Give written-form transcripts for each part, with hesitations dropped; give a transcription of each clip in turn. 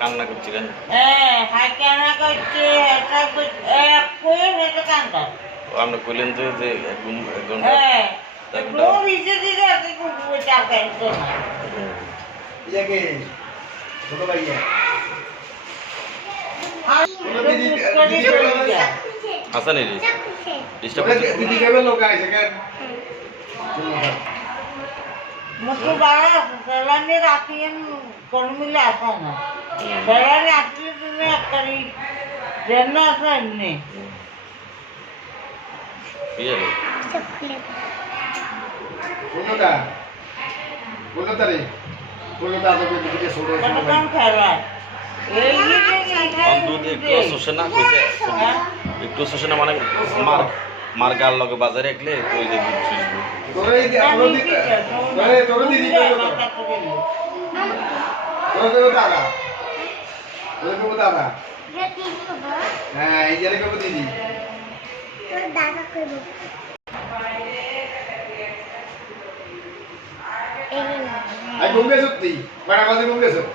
কান্না করছিলেন আপনি কইলেন তো যে হাসান मुझे बारा सलानी राती है कर्मिले आता ना सलानी आती तुम्हें करी जन्ना ऐसा नहीं ये लो बोलो तारे तो बिल्कुल सोडो कौन खेला ये দুধ একটু শোষে না কইছে একটু শোষে না মানে মার গাল লগে বাজারে একলে কই যে দুধ শুষবো তোরে দিদি তোরে দাদা হ্যাঁ এই জায়গায় কব দিদি তোর দাদা কইবো আই ঘুমে সত্যি বড় বাজে ঘুমে সত্যি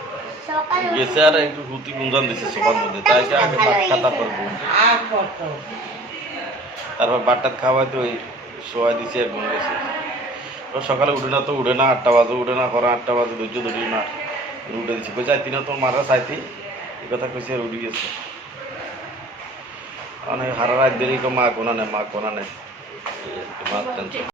গেছে আর একটু হুতি গুঞ্জন দিছে সবার মধ্যে তাই আগে ভাত খাতা করবো তারপর বাটাত খাওয়াই তো ওই শোয়া দিছে আর ঘুম গেছে সকালে উঠে না তো উঠে না 8টা বাজে উঠে না পরে 8টা বাজে ধৈর্য না উঠে দিচ্ছে কই যাইতি না তোর মারা চাইতি এই কথা কইছে আর উঠে গেছে অনেক হারা রাত দেরি মা কোনা নেই